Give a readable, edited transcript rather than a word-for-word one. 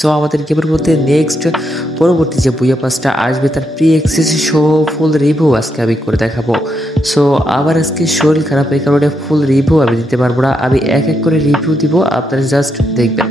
সো আমাদের গেমের মধ্যে নেক্সট পরবর্তী যে বুয়া পাসটা আসবে তার প্রি অ্যাক্সেস শো ফুল রিভিউ আজকে আমি করে দেখাবো। সো আমার আজকে শরীর খারাপ, এই কারণে ফুল রিভিউ আমি দিতে পারবো না, আমি এক এক করে রিভিউ দিব, আপনারা জাস্ট দেখবেন।